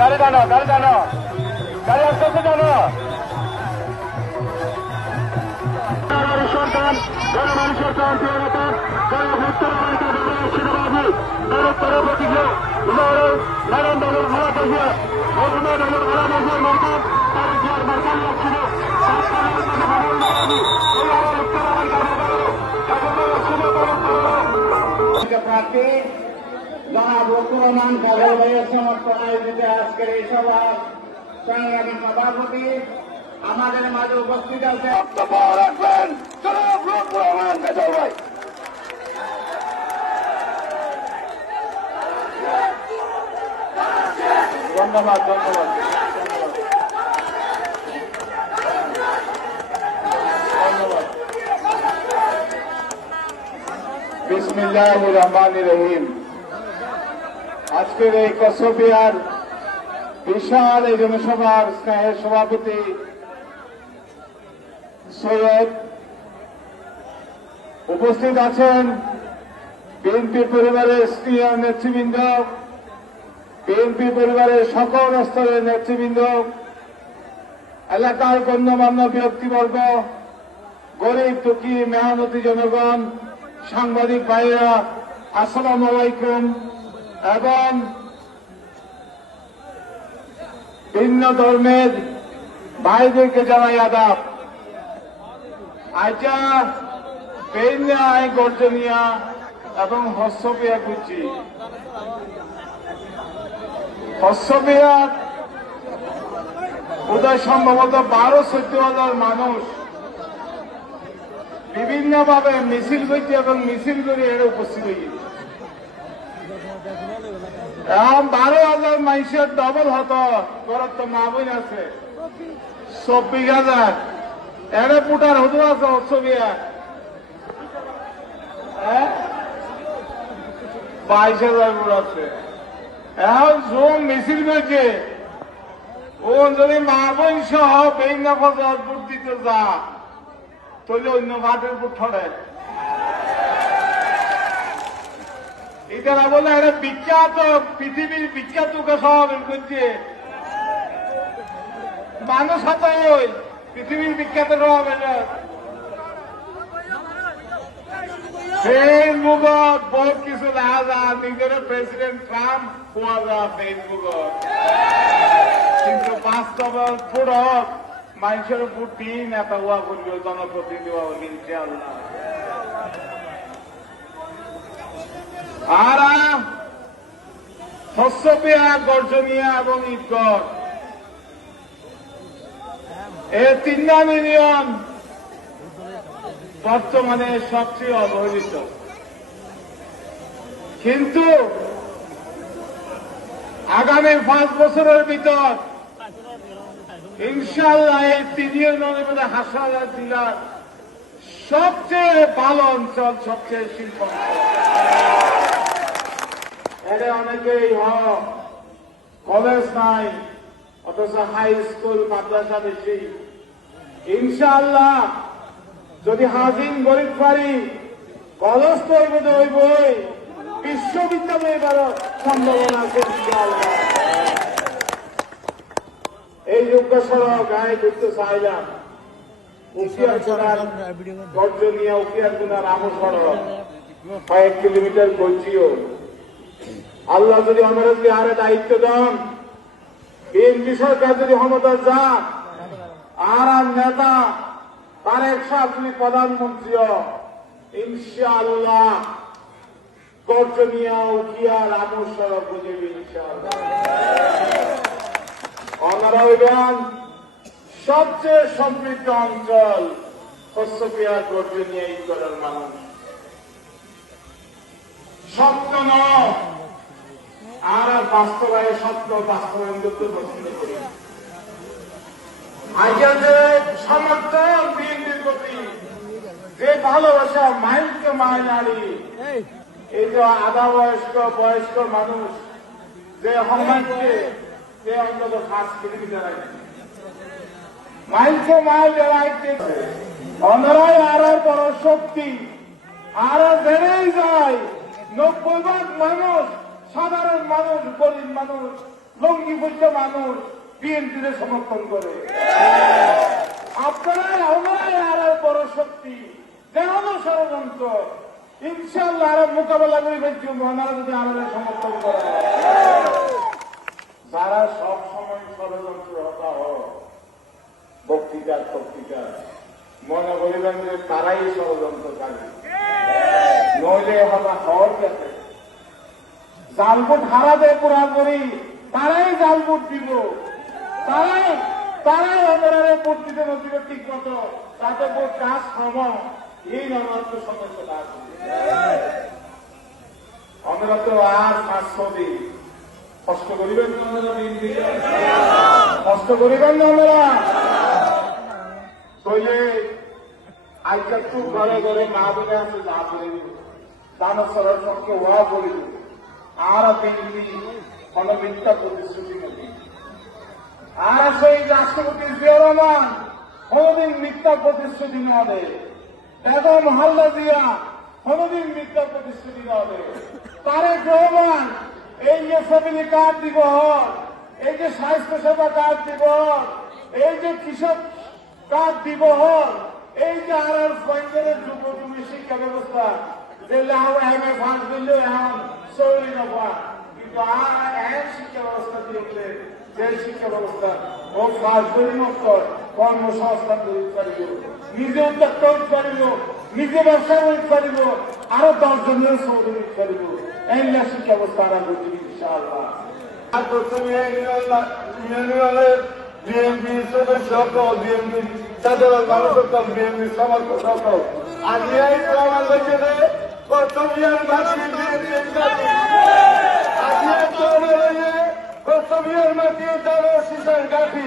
গাড়ি টানো গাড়ি আসতে টানো। সন্তান জনমানুষের নারায়ণ দলের ভাড়া থেকে মধুমা দলের ভাড়া থেকে মরকার তার জিয়ার মার্কাল লাগছিল প্রার্থী জনাব রকুর রহমান কাজল ভাইয়ের সমর্থন আয়োজিত আজকের এই সভা সংগ্রামী সভাপতি আমাদের মাঝে উপস্থিত আছে বক্তব্য রাখবেন জনাব রকুর রহমান কাজল ভাই। ধন্যবাদ ধন্যবাদ ধন্যবাদ। বিসমিল্লাহির রহমানির রহিম। আজকের এই কসবিয়ার বিশাল এই জনসভার স্নেহের সভাপতি সৈয়দ, উপস্থিত আছেন বিএনপি পরিবারের স্ত্রীয় নেতৃবৃন্দ, বিএনপি পরিবারের সকল স্তরের নেতৃবৃন্দ, এলাকার গণ্যমান্য ব্যক্তিবর্গ, গরিব দুঃখী মেহনতি জনগণ, সাংবাদিক ভাইরা, আসসালামু আলাইকুম। এবং ভিন্ন ধর্মের ভাইদেরকে জানাই আদাব। আজা বেইনা আয় গর্জনিয়া এবং হস্যবিয়া গুচি হস্যবিয়া বোধহয় সম্ভবত 12-14,000 মানুষ বিভিন্নভাবে মিছিল করছে এবং মিছিল করে এর উপস্থিত হয়েছে। এখন 12,000 মানুষের ডবল হতো করার তো মা বোন আছে 24,000 এর পুটার হতো আছে হস্যবিয়া 22,000 ফুট আছে। এখন জোন মিছিল করছে ও যদি মা বোন সহ বিভিন্ন ফসল ভোট দিতে যা তাহলে অন্য ঘাটের ভোট ঠরে। এটা না বলে এটা বিখ্যাত, পৃথিবীর বিখ্যাত সব করছে মানুষ হাতে পৃথিবীর বিখ্যাত সব এটা ফেসবুকত বহুত কিছু দেখা যায়। নিজের প্রেসিডেন্ট ট্রাম্প পোৱা যায় ফেসবুকত, কিন্তু বাস্তবত ফুটত মানুষের বুদ্ধি নেতা হওয়া করবে, জনপ্রতিনিধি হওয়া ইনশাআল্লাহ। আর হস্যবিয়া, গর্জনিয়া এবং ঈদগড় এই তিনটা ইউনিয়ন বর্তমানে সবচেয়ে অবহেলিত, কিন্তু আগামী 5 বছরের ভিতর ইনশাআল্লাহ এই 3 ইউনিয়নের মধ্যে হাসারা জেলার সবচেয়ে ভালো অঞ্চল, সবচেয়ে শিল্প অঞ্চল। এদের অনেকেই কলেজ নাই, অথচ হাই স্কুল মাদ্রাসা বেশি। ইনশাআল্লাহ যদি হাজিন গরিব পারি কলেজ তো হইবই, বিশ্ববিদ্যালয় এবারও সম্ভাবনা আছে ইনশাআল্লাহ। এই যোগ্য সড়ক গায়ে ঢুকতে চাইলাম উকিয়ারগুনার গর্জনিয়া, উকিয়ারগুনার আমল সড়ক কয়েক কিলোমিটার গলছিও। আল্লাহ যদি আমাদেরকে আরে দায়িত্ব দেন, বিএনপি সরকার যদি ক্ষমতা যান, আর নেতা তারেক শাহ যদি প্রধানমন্ত্রী, ইনশাআল্লাহ গর্জনিয়া, উকিয়ার আমল সড়ক বুঝেবে ইনশাআল্লাহ। ওনারা হইবেন সবচেয়ে সমৃদ্ধ অঞ্চল, হস্যবিয়া, গর্জনিয়া, ঈদগড়ের মানুষ। স্বপ্ন নয় আর বাস্তবায়ন, স্বপ্ন বাস্তবায়ন করতে পছন্দ করি। আজকে যে সমর্থন বিএনপির প্রতি, যে ভালোবাসা মাইলকে মাইল নারী, এই যে আধা বয়স্ক মানুষ যে সম্মানকে সে অন্তত 5 কিলোমিটার মাইলকে মাইল এলাইতে অন্যরাই বড় শক্তি। আরো বেড়েই যায়, 90% মানুষ, সাধারণ মানুষ, গরিব মানুষ, লঙ্গিবদ্ধ মানুষ বিএনপির সমর্থন করে। আপনারাই আমরাই আরো বড় শক্তি, দেখানো ষড়যন্ত্র ইনশাল্লাহ আরো মোকাবেলা করে ফেলছি ওনারা যদি আমাদের সমর্থন করে। যারা সব সময় ষড়যন্ত্র হতা বক্তৃতা মনে করিবেন যে তারাই ষড়যন্ত্রকারী, নইলে হতা হওয়ার কাছে জালভোট হারাবে পুরাপুরি, তারাই জালভোট দিব, তারাই অন্তরারে ভোট দিতে নদীবে ঠিক মতো, তাতে ভোট কাজ সময় এই নর্মাত্র সমস্যা আছে। আমরা তো আর 500 দিন কষ্ট করিবেন না, কষ্ট করিবেন না আমরা তৈলে আজকে একটু ঘরে ঘরে মা বলে আছে যা বলে দানসরের সঙ্গে ওয়া বলি আর বিএনপি কোন মিথ্যা প্রতিশ্রুতি নেই। আর সেই রাষ্ট্রপতি জিয়াউর রহমান কোনদিন মিথ্যা প্রতিশ্রুতি নেবে, বেগম খালেদা জিয়া কোনদিন মিথ্যা প্রতিশ্রুতি নেবে, তারেক রহমান এই যে ফ্যামিলি কার্ড দিব, এই যে স্বাস্থ্য সেবা কার্ড দিব, এই যে কৃষক কার্ড দিব, এই যে আর পয়েন্টের যুবজীবী শিক্ষা ব্যবস্থা যে এমএ ফাঁস দিল এখন চৌরি নবা, কিন্তু আর এক শিক্ষা ব্যবস্থা দিয়েছে যে শিক্ষা ব্যবস্থা ও ফাঁস করি মত কর্মসংস্থান করতে পারিব, নিজে উদ্যোক্তা হইতে পারিব, নিজে ব্যবসা করতে পারিব, আরো 10 জনের সৌদি হইতে পারিব। এই শিক্ষা ব্যবস্থা আরো করতে ইনশাআল্লাহ। আর প্রথমে বিএনপি সদস্য সকল, বিএনপি সাধারণ মানুষ সকল, বিএনপি সমর্থক সকল, আজ এই প্রমাণ হয়েছে যে প্রথম ইয়ার মাটি বিএনপি আজ এই প্রমাণ হয়ে প্রথম ইয়ার মাটি জনশীষের গাঠি।